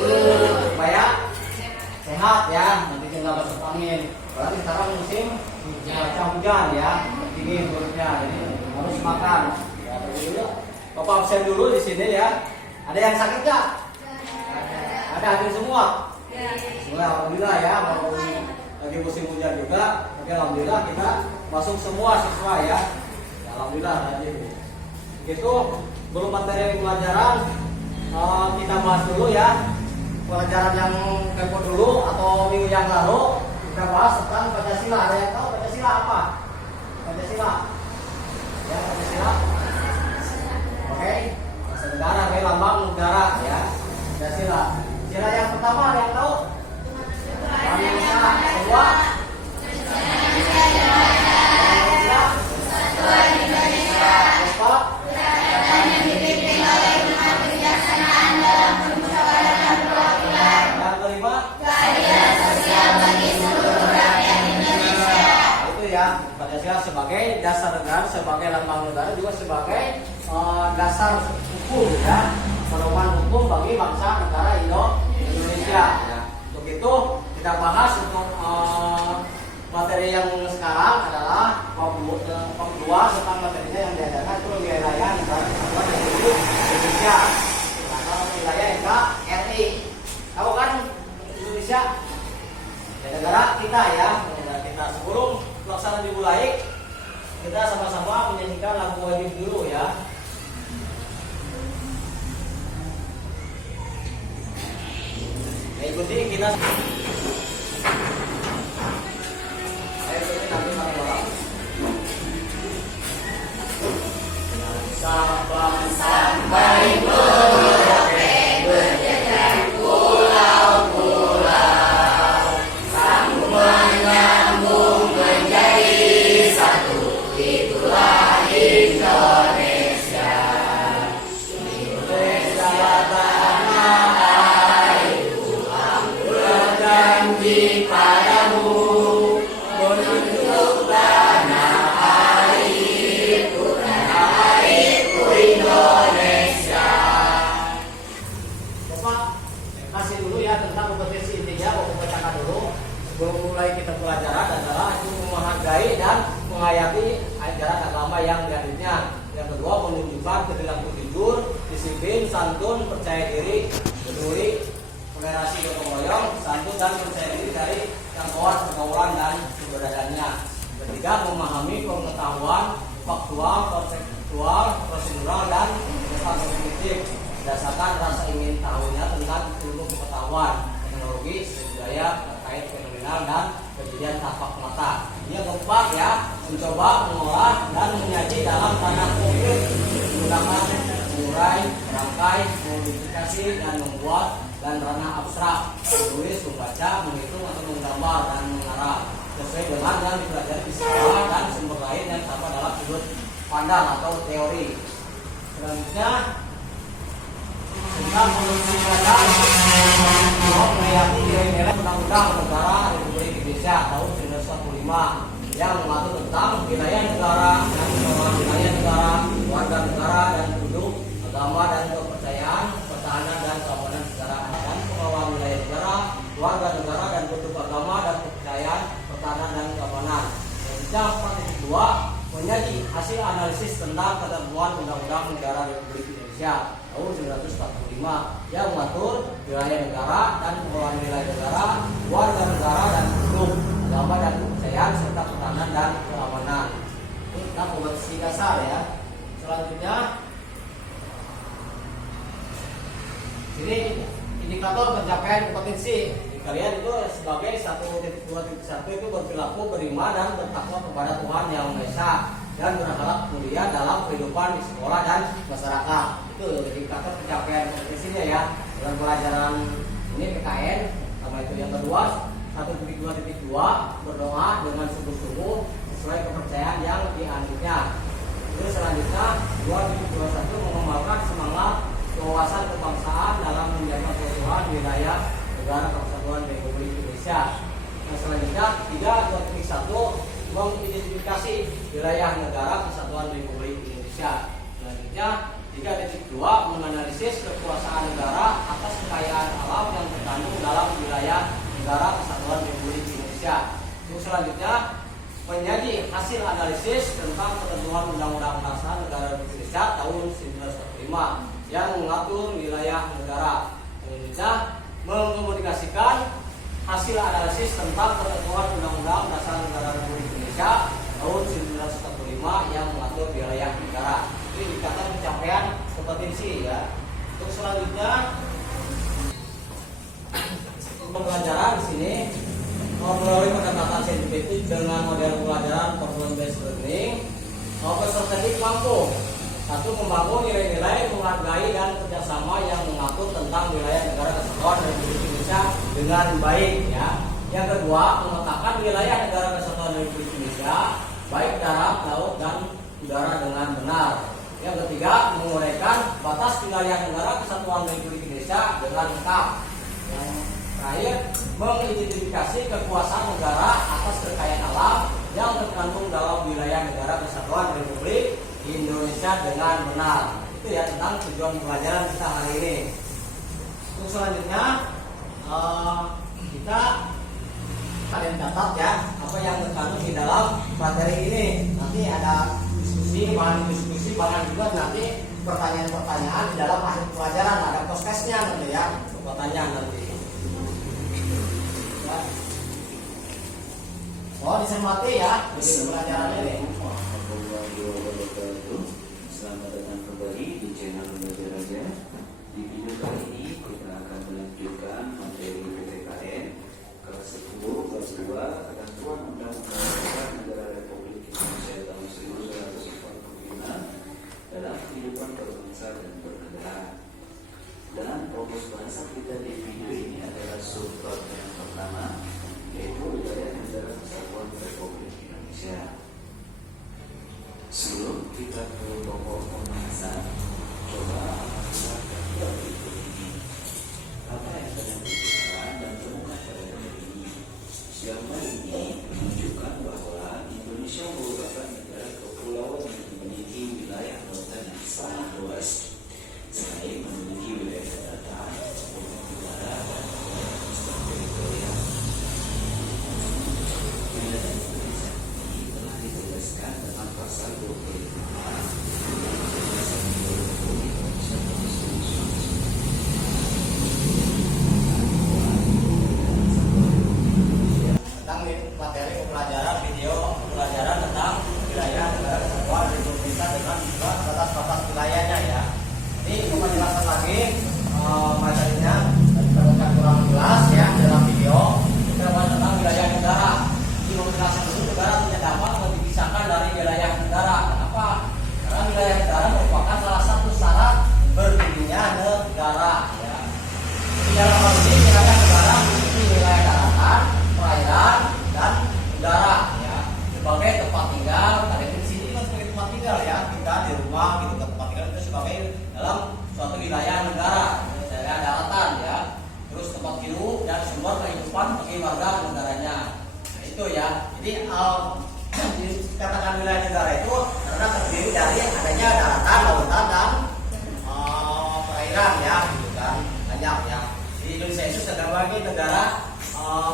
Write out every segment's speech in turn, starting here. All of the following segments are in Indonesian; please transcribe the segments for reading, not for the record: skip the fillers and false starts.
supaya sehat ya, nanti nggak masuk angin. Berarti sekarang musim hujan ya, dingin perutnya, jadi harus makan. Ya, dulu. Bapak absen dulu di sini ya. Ada yang sakit nggak? Ada, hadir semua. Semua alhamdulillah ya, walaupun lagi musim hujan juga, tapi alhamdulillah kita masuk semua siswa ya. Ya alhamdulillah hadir. Begitu, belum materi pelajaran, kita bahas dulu ya. Pelajaran yang tempo dulu atau minggu yang lalu kita bahas tentang Pancasila. Ada yang tahu Pancasila apa? Pancasila. Ya, Pancasila. Oke. Bahasa negara, lambang negara ya. Pancasila. Sila yang pertama ada yang tahu? Pancasila. Kedua. Pancasila sebagai dasar negara, sebagai lambang negara, juga sebagai dasar hukum ya, pedoman hukum bagi bangsa negara Indonesia. Ya. Untuk itu kita bahas untuk materi yang sekarang adalah bab 2 tentang materinya yang diadakan itu wilayah negara kesatuan Republik Indonesia atau wilayah NKRI. Tahu kan Indonesia ya, negara kita ya, negara kita. Sebelum pelaksanaan dimulai, kita sama-sama menyanyikan lagu wajib dulu ya. Ya, ikuti kita. Saya ikuti nanti bareng-bareng. Sabang sampai Merauke berjajar pulau-pulau, sambung menyambung menjadi satu, itulah Indonesia. Indonesia tanah airku, aku berjanji padamu menunjuk tanah airku, Indonesia. Bapak kasih dulu ya tentang kompetensi intinya, Bapak bacakan dulu sebelum mulai kita pelajaran adalah itu menghargai dan menghayati ajaran agama yang dianutnya. Yang kedua, menunjukkan perilaku jujur, disiplin, santun, percaya diri, peduli, toleransi gotong royong, santun dan percaya diri dari jangkauan pergaulan dan keberadaannya. Ketiga, memahami pengetahuan faktual, konseptual, prosedural dan kognitif berdasarkan rasa ingin tahunya tentang ilmu pengetahuan, teknologi, budaya terkait fenomenal dan kejadian tampak mata. Ini yang keempat ya, mencoba mengolah dan menyaji dalam tanah konkret menggunakan mengurai, merangkai, memodifikasi dan membuat dan ranah abstrak, menulis, membaca, menghitung atau menggambar dan mengarah sesuai dengan yang dipelajari di sekolah dan sumber lain yang sama dalam sudut pandang atau teori. Selanjutnya tentang produksi pelajar meyakini nilai-nilai Undang-Undang Negara Republik Indonesia tahun 1945 yang mengatur tentang wilayah negara dan pengelolaan wilayah negara, warga negara dan penduduk, agama dan kepercayaan, pertahanan dan keamanan negara, dan pengelolaan wilayah negara, warga negara dan penduduk, agama dan kepercayaan, pertahanan dan keamanan. Selanjutnya 4.2 menyaji hasil analisis tentang ketentuan Undang-Undang Negara Republik Indonesia tahun 1945 yang mengatur wilayah negara dan pengelolaan wilayah negara, warga negara dan penduduk, agama dan kepercayaan serta pertahanan dan keamanan. Itu tentang kompetensi dasar ya. Selanjutnya ini indikator pencapaian kompetensi. Kalian itu sebagai 1.2.1 itu berperilaku beriman dan bertakwa kepada Tuhan Yang Maha Esa dan berakhlak mulia dalam kehidupan di sekolah dan masyarakat. Itu indikator pencapaian kompetensinya ya. Dalam pelajaran ini PKN sama itu. Yang kedua 1.2.2 berdoa dengan sungguh-sungguh sesuai kepercayaan yang dianutnya. Terus selanjutnya 2.21 mengembangkan semangat kewawasan kebangsaan dalam menjaga keutuhan wilayah negara kesatuan Republik Indonesia. Yang selanjutnya 3.1 mengidentifikasi wilayah negara kesatuan Republik Indonesia. Selanjutnya 3.2 menganalisis kekuasaan negara atas kekayaan alam dalam wilayah negara kesatuan Republik Indonesia. Untuk selanjutnya menjadi hasil analisis tentang ketentuan Undang-Undang Dasar Negara Republik Indonesia tahun 1945 yang mengatur wilayah negara. Selanjutnya mengkomunikasikan hasil analisis tentang ketentuan Undang-Undang Dasar Negara Republik Indonesia tahun 1945 yang mengatur wilayah negara. Ini dikatakan pencapaian kompetensi ya. Untuk selanjutnya pembelajaran di sini melalui pendekatan saintifik dengan model pembelajaran performance based learning. Peserta didik mampu satu membangun nilai-nilai menghargai dan kerjasama yang mengatur tentang wilayah negara kesatuan Republik Indonesia dengan baik ya. Yang kedua memetakan wilayah negara kesatuan Republik Indonesia baik darat, laut dan udara dengan benar. Yang ketiga menguraikan batas wilayah negara kesatuan Republik Indonesia dengan lengkap. Yang terakhir mengidentifikasi kekuasaan negara atas kekayaan alam yang terkandung dalam wilayah negara kesatuan Republik Indonesia dengan benar. Itu ya tentang tujuan pembelajaran kita hari ini. Untuk selanjutnya kita kalian catat ya apa yang terkandung di dalam materi ini. Nanti ada bahan diskusi, bahan juga nanti pertanyaan-pertanyaan di dalam akhir pelajaran ada postcastnya nanti ya pertanyaan nanti. Ya. Oh dicermati ya jadi pelajaran ini. Selamat datang kembali di channel Belajar Aja. Di video kali ini kita akan melanjutkan materi PPKN kelas 10 kelas 2 ketentuan Undang-Undang Negara Republik Indonesia tahun 1945 dalam kehidupan berbangsa dan bernegara. Dan fokus bahasa kita di video ini adalah subbab yang pertama, yaitu wilayah negara kesatuan Republik Indonesia. Sebelum kita ke pokok pembahasan, coba kita lihat berikut ini. Apa yang sedang dibicarakan dan temukan pada hari ini? Gambar ini menunjukkan bahwa Indonesia merupakan negara kepulauan yang memiliki wilayah lautan yang sangat luas. Selain memiliki wilayah daratan, udara dan wilayah teritorial. Wilayah Indonesia ini telah ditegaskan dalam pasal 25 tentang materi pembelajaran video pembelajaran tentang wilayah negara kesatuan Republik Indonesia dengan batas-batas wilayahnya ya. Ini kita jelaskan lagi materinya kita bukan kurang jelas ya dalam video. Kita bahas tentang wilayah negara. Di penjelasan dulu negara tidak dapat dipisahkan dari wilayah negara. Kenapa? Karena wilayah negara merupakan salah satu syarat berdirinya negara ya. Di dalam hal ini wilayah negara memiliki wilayah daratan, perairan dan udara ya. Sebagai tempat tinggal, tadi di sini kan sebagai tempat tinggal ya, kita di rumah gitu tempat tinggal itu sebagai dalam suatu wilayah negara, wilayah daratan ya. Terus tempat hidup dan sumber kehidupan bagi warga negaranya. Nah, itu ya. Jadi dikatakan wilayah negara itu karena terdiri dari adanya daratan, lautan dan perairan ya, gitu kan banyak ya. Di Indonesia itu sebagai negara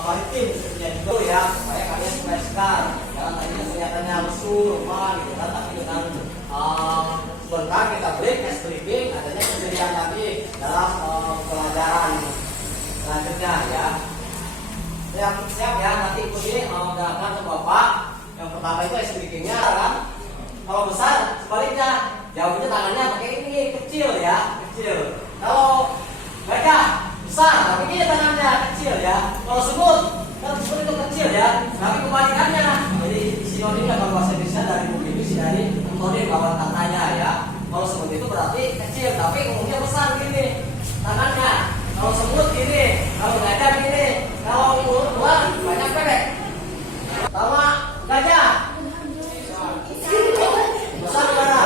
maritim sebenarnya itu ya, supaya kalian supaya sekar jangan tadi kelihatannya lesu rumah gitu kan, tapi dengan sebentar kita break es briefing adanya kejadian tadi dalam pelajaran selanjutnya ya. Yang siap ya nanti ikuti mendengarkan ke bapak. Yang pertama itu es briefingnya kan, kalau besar sebaliknya jawabnya tangannya pakai ini kecil ya, kecil. Kalau gajah besar tapi ini tangannya kecil ya. Kalau semut kan semut itu kecil ya, tapi kebalikannya. Jadi sinonim kalau bahasa Indonesia dari definisi dari antonim lawan katanya ya. Kalau semut itu berarti kecil tapi umumnya besar gini tangannya. Kalau semut gini, kalau gajah gini, kalau mulut luar banyak pendek. Pertama gajah besar mana?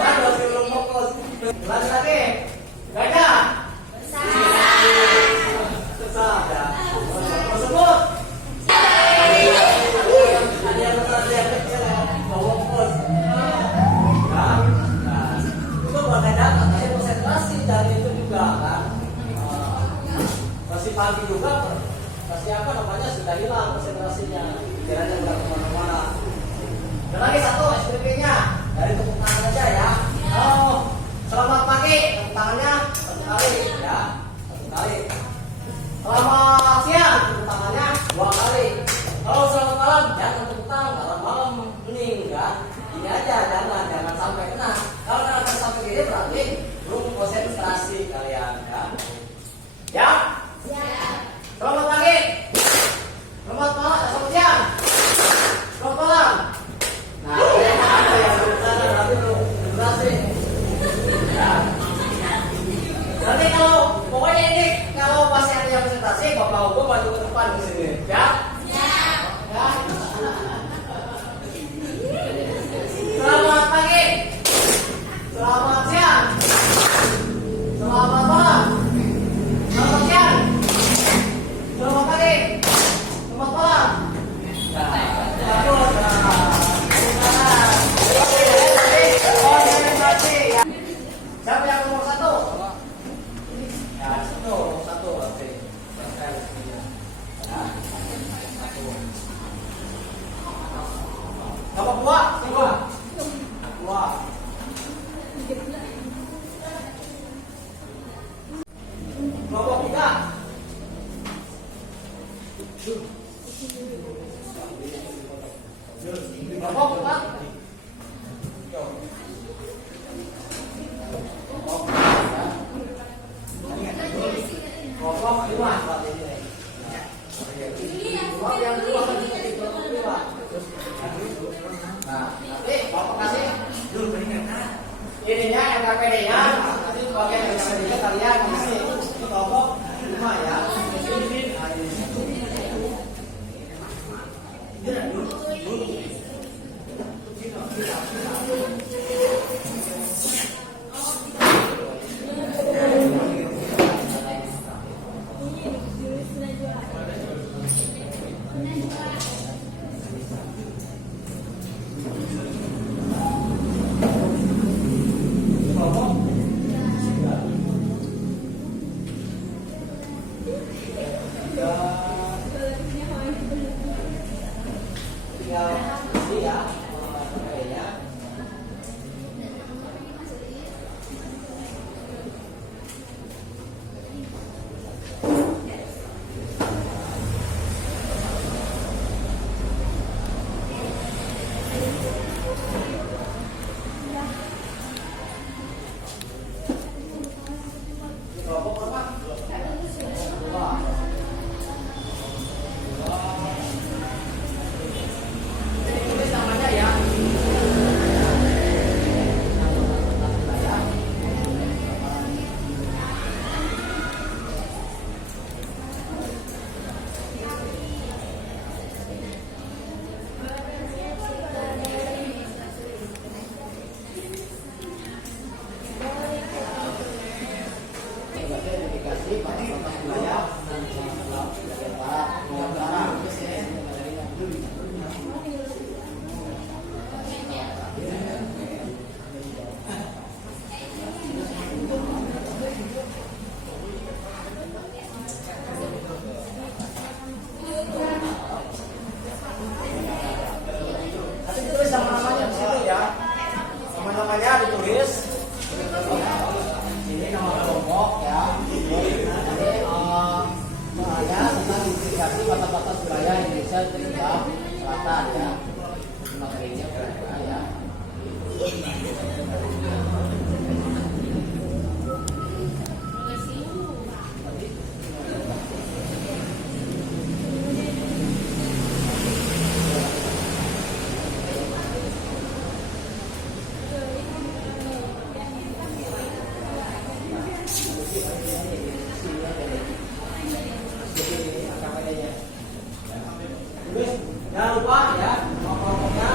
Kan masih belum fokus. Lanjut lagi gajah besar ya. Tersebut ada yang besar ada yang kecil ya. Fokus. Nah, itu buat gajah katanya konsentrasi dari si pagi juga pasti apa namanya sudah hilang konsentrasinya, pikirannya udah kemana-mana. Dan lagi satu SPP-nya dari tepuk tangan aja ya. Oh, selamat pagi, tepuk tangannya satu kali ya, satu kali. Selamat siang, tepuk tangannya 2 kali. Kalau selamat malam jangan tepuk tangan, malam hening kan. Ini aja jangan sampai kena. Kalau kena sampai gini berarti belum konsentrasi kalian ya. Ya? Selamat pagi. Selamat malam, selamat siang. Selamat malam. Nah, ada yang berusaha tapi belum berhasil. Ya. Nanti kalau pokoknya ini kalau masih ada yang presentasi, Bapak Hugo maju ke depan ke sini. Ya? Ya. Selamat pagi. Selamat siang. Selamat malam. Selamat siang. Selamat pagi. Selamat malam. Siapa yang nomor 1? Ya, satu. Oke. Nomor 2. Nomor 3. Nomor 4. Kelompok 5 berarti ini. Kelompok yang 2 kan seperti kelompok 5. Nah, nanti Bapak kasih ininya NKPD-nya, nanti bagian NKPD-nya kalian isi. Itu kelompok 5 ya. Namanya ditulis ini nama kelompok ya. Ini soalnya tentang integrasi batas-batas wilayah Indonesia Tenggara Selatan ya. Materinya berapa ya? Jangan lupa ya, kelompoknya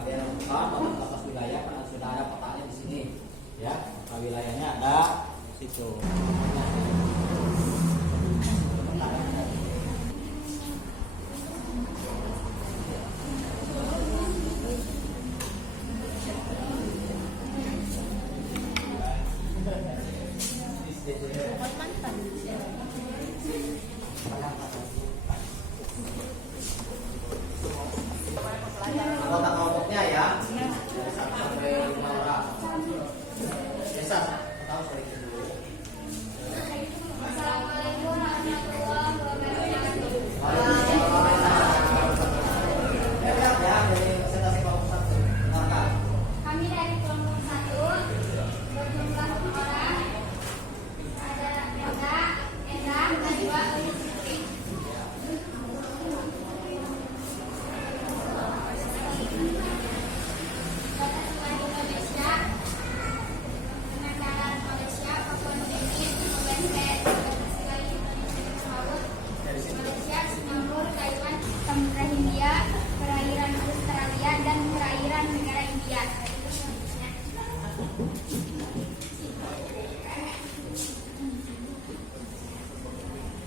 ada yang batas wilayah karena sudah ada petanya di sini ya. Wilayahnya ada situ.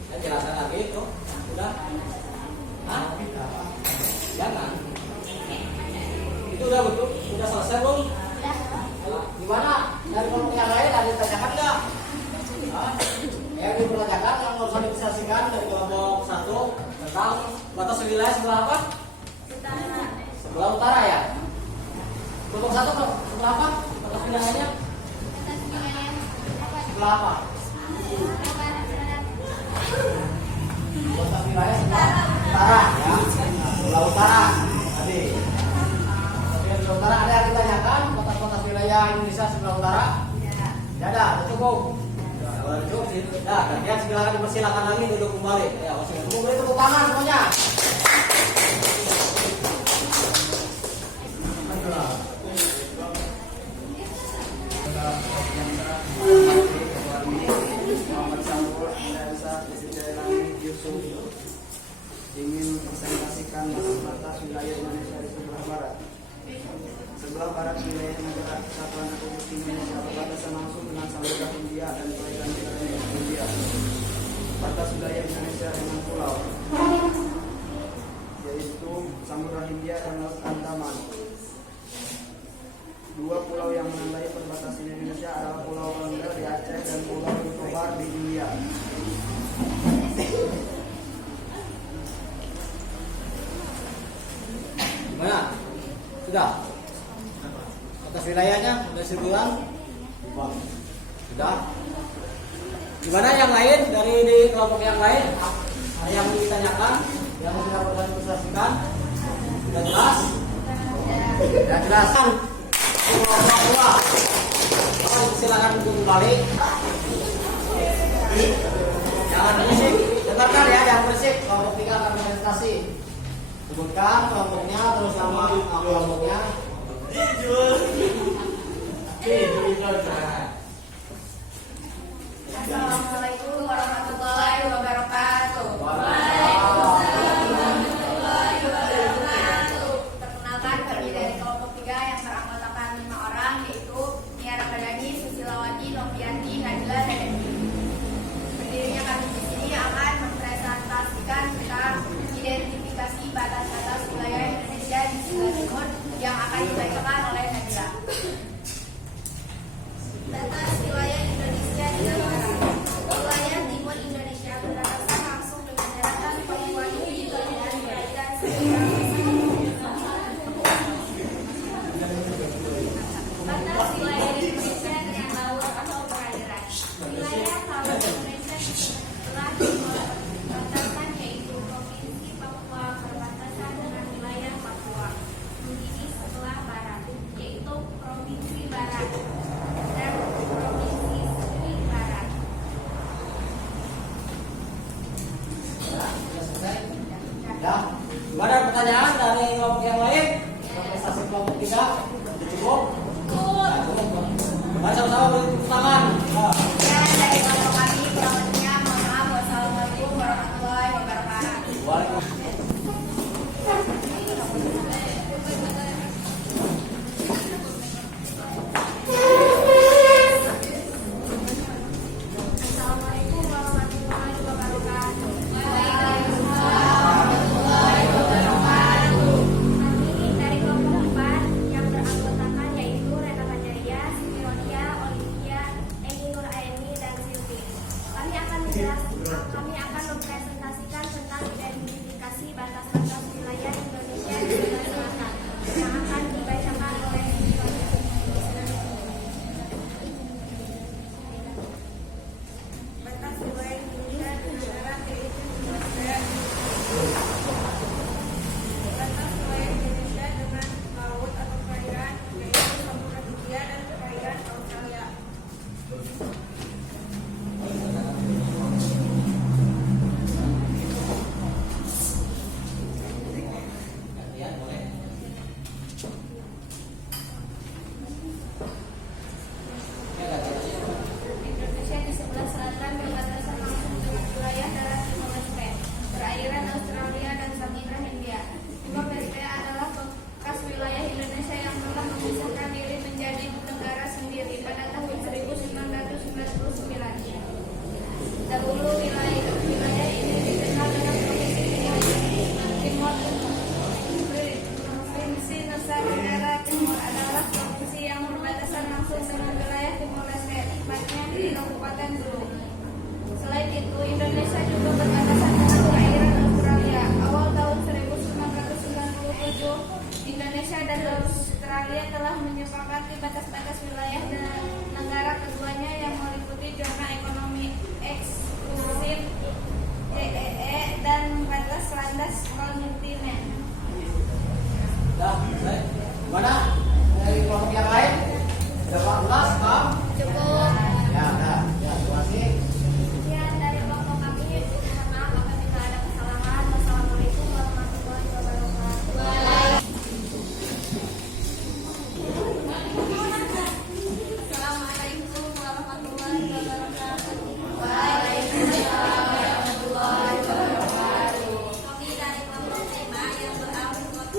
Saya jelaskan lagi itu. Udah? Hah? Jangan. Itu udah betul? Udah selesai belum? Gimana? Dari kelompok yang lain ada ditanyakan nggak? Hah? Yang dipertanyakan yang harus disaksikan dari kelompok 1 tentang batas wilayah sebelah apa? Sebelah utara ya? Kelompok 1 sebelah apa? Batas wilayahnya? Sebelah apa? Batas wilayah sebelah utara ya? Sebelah utara tadi. Sebelah utara ada yang ditanyakan batas wilayah Indonesia sebelah utara? Ya ada, cukup. Cukup sih. Nah, gantian silakan dipersilakan lagi duduk kembali. Ya, masih boleh tepuk tangan semuanya. Ingin presentasikan batas wilayah Indonesia di sebelah barat. Sebelah barat wilayah negara Kesatuan Republik Indonesia berbatasan langsung dengan Samudra Hindia dan perairan Hindia. Batas wilayah Indonesia dengan pulau, yaitu Samudra Hindia dan Laut Andaman. Dua pulau yang menandai perbatasan Indonesia adalah Pulau Banda di Aceh dan Pulau Nicobar di India. Gimana? Sudah? Atas wilayahnya sudah sebulan? Sudah? Gimana yang lain dari di kelompok yang lain? Ada yang ditanyakan? Yang sudah pernah dipresentasikan? Sudah jelas? Sudah jelas. Semua. Silakan duduk kembali. Jangan berisik. Dengarkan ya, jangan berisik. Kelompok 3 akan presentasi. Sebutkan kelompoknya, terus nama kelompoknya. Assalamualaikum warahmatullahi wabarakatuh. Perkenalkan, kami dari kelompok 3 yang beranggotakan 5 orang, yaitu Nia Ramadhani, Susilawati, Novianti, Najla, dan Devi. Berdirinya kami di sini akan mempresentasikan tentang identifikasi batas-batas wilayah Indonesia di sebelah timur yang akan dibacakan oleh Najla. Batas wilayah Indonesia di barat. Wilayah timur Indonesia berbatasan langsung dengan daratan Papua Nugini dan perairan sekitar. Batas wilayah Indonesia dengan laut atau perairan. Wilayah laut Indonesia di sebelah timur batasan yaitu Provinsi Papua berbatasan dengan wilayah Papua Nugini sebelah barat, yaitu Provinsi Barat dan Provinsi Sri Barat. Ya. Gimana pertanyaan dari kelompok yang lain? Prestasi kelompok 3 sudah cukup? Nah, cukup. Mari sama-sama beri tepuk tangan. Ya. Ya, dari kelompok kami kurang lebihnya mohon maaf. Wassalamualaikum warahmatullahi wabarakatuh. Waalaikumsalam. Assalamualaikum warahmatullahi wabarakatuh. Waalaikumsalam warahmatullahi wabarakatuh. Kami dari kelompok 4 yang beranggotakan yaitu Rena Kajaria, Siti Rodia, Olivia, Eni Nur Aini, dan Silvi. Kami akan mempresentasikan tentang identifikasi batas-batas wilayah Indonesia di sebelah selatan yang akan dibacakan oleh Siti Rodia. Batas wilayah Indonesia dengan darat yaitu Indonesia. Batas wilayah Indonesia dengan laut atau perairan yaitu Samudra Hindia dan perairan Australia. di Kabupaten Belum. Selain itu, Indonesia juga berbatasan dengan perairan Australia. Awal tahun 1997, Indonesia dan Australia telah menyepakati batas-batas wilayah dan negara keduanya yang meliputi zona ekonomi eksklusif (ZEE) dan batas landas kontinen. Dah, mana? Dari kelompok yang lain? Sudah 14, Pak? Cukup. Ya, dah. Ya, terima kasih. Sekian dari kelompok kami. Mohon maaf apabila ada kesalahan. Wassalamualaikum warahmatullahi wabarakatuh. Assalamualaikum warahmatullahi wabarakatuh. Waalaikumsalam warahmatullahi wabarakatuh. Kami dari kelompok 5 yang beranggota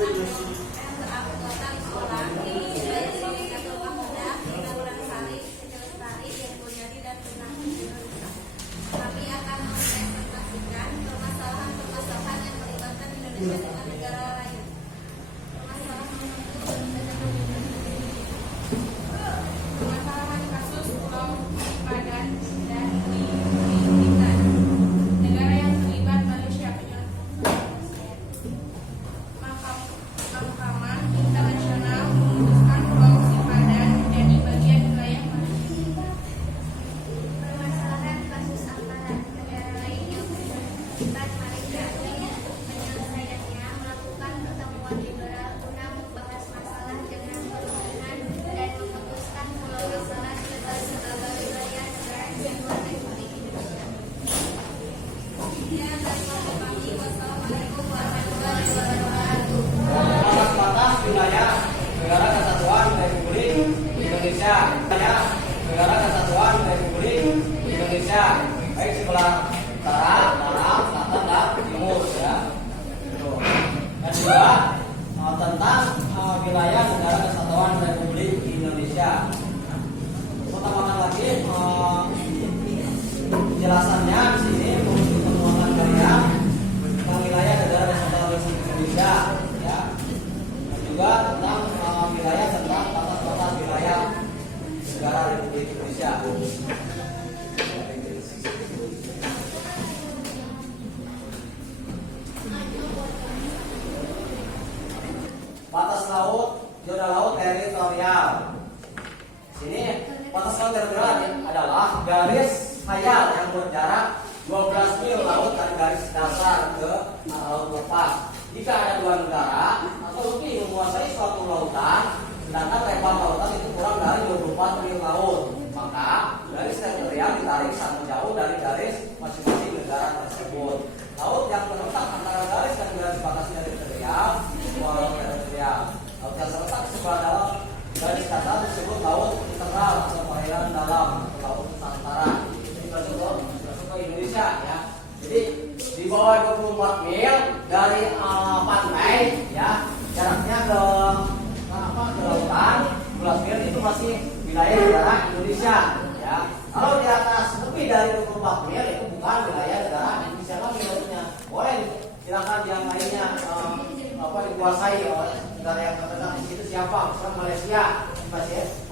sekolah Wilayah Kabupaten Pemuda, Pinaburan Sari, Lestari, Dian Mulyadi, dan Tunang Indonesia. Kami akan mempresentasikan permasalahan-permasalahan yang melibatkan Indonesia dengan negara lain. Permasalahan kasus Pulau Sipadan dan Bintan. Negara yang terlibat Malaysia Mahkamah Internasional memutuskan Pulau Sipadan menjadi bagian wilayah Malaysia. Permasalahan kasus antara negara lain yang terlibat Malaysia menyelesaikannya melakukan pertemuan bilateral guna membahas masalah dengan berhubungan dan memutuskan Pulau Sipadan sebagai wilayah negara kesatuan Republik Indonesia. Sekian dari kelompok kami. Wassalamualaikum warahmatullahi wabarakatuh. Batas wilayah Negara Kesatuan Republik Indonesia. Wilayah Negara Kesatuan Republik Indonesia. Baik sebelah utara, barat, selatan, dan timur ya. Tuh. Dan juga tentang wilayah Negara Kesatuan Republik Indonesia. Pertama lagi penjelasannya di sini untuk temuan kalian tentang wilayah Negara Kesatuan Republik Indonesia ya. Dan juga tentang wilayah tentang batas-batas wilayah negara Republik Indonesia. Batas laut, zona laut teritorial. Sini batas laut teritorial adalah garis hayal yang berjarak 12 mil laut dari garis dasar ke laut lepas. Jika ada dua negara atau lebih menguasai suatu lautan, sedangkan lebar lautan itu kurang dari 24 mil laut, maka garis teritorial ditarik sangat jauh dari garis masing-masing negara tersebut. Laut yang terletak antara garis dan garis batas teritorial sebuah laut teritorial. Laut yang terletak di sebelah dalam garis dasar disebut laut internal atau perairan dalam atau laut Nusantara. Ini masuk ke Indonesia ya. Jadi di bawah 24 mil dari pantai ya, jaraknya ke lautan 12 mil itu masih wilayah negara Indonesia ya. Kalau di atas lebih dari 24 mil itu bukan wilayah negara Indonesia lagi lautnya. Boleh silakan yang lainnya dikuasai oleh negara yang terdekat di situ siapa? Misalnya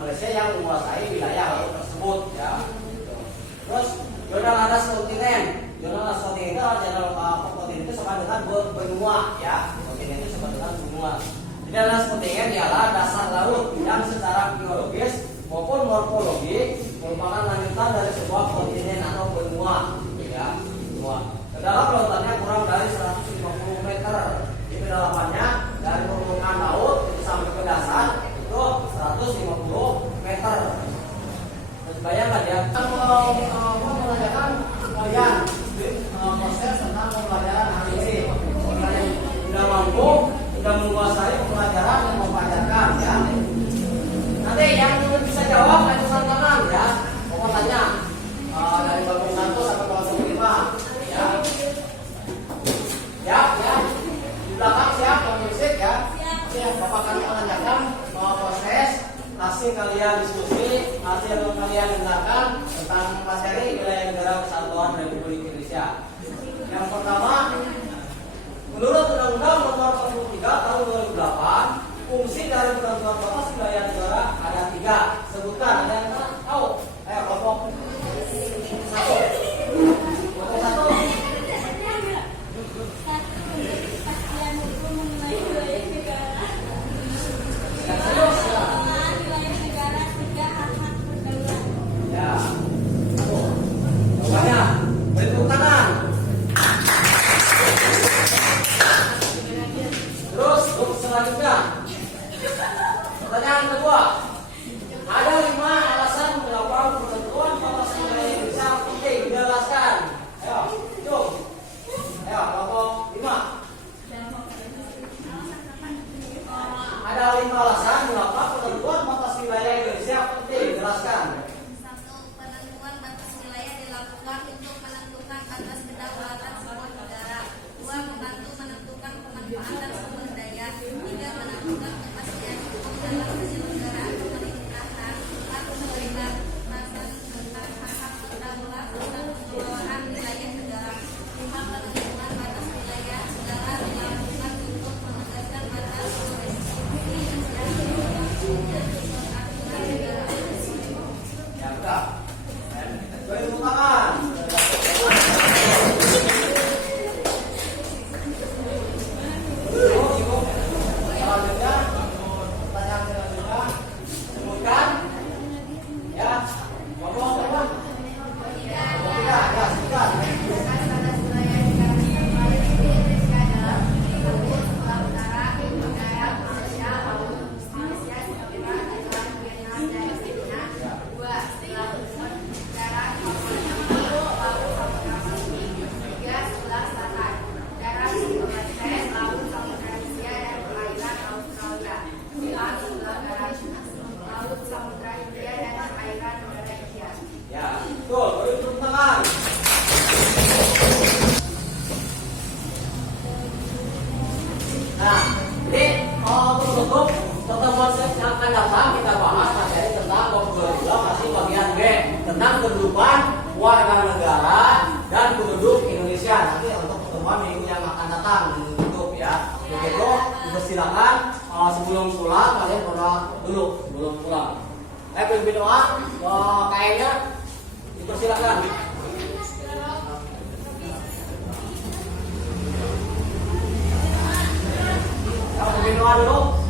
Malaysia yang menguasai wilayah laut tersebut ya. Terus zona landas kontinen. Zona landas kontinen itu adalah kontinen itu sama dengan benua ya. Kontinen itu sama dengan benua. Jadi landas kontinen ialah dasar laut yang secara geologis maupun morfologi merupakan lanjutan dari sebuah kontinen atau benua ya. Benua. Kedalaman lautannya kurang dari 150 meter. Di kedalamannya dari permukaan laut itu sampai ke dasar itu 150 meter. Terus bayangkan ya, kalau menanyakan kalian proses tentang pembelajaran hari ini, kalian sudah mampu, sudah menguasai pembelajaran dan mempelajarkan ya. Nanti yang bisa jawab itu tangan ya. Pokok tanya dari Bapak 1 sampai Bapak 5 ya. Ya. Di belakang siap musik ya. Bapak akan menanyakan proses hasil kalian diskusi, hasil kalian dengarkan tentang materi wilayah negara kesatuan Republik Indonesia. Yang pertama, menurut Undang-Undang Nomor 43 Tahun 2008, fungsi dari penentuan batas wilayah negara ada 3. Sebutkan, ada yang tahu? Ayo kelompok tentang kehidupan warga negara dan penduduk Indonesia. Nanti untuk pertemuan minggu yang akan datang ditutup ya. Begitu, dipersilakan sebelum pulang kalian berdoa dulu sebelum pulang. Pimpin doa, kayaknya dipersilakan. Pimpin doa dulu.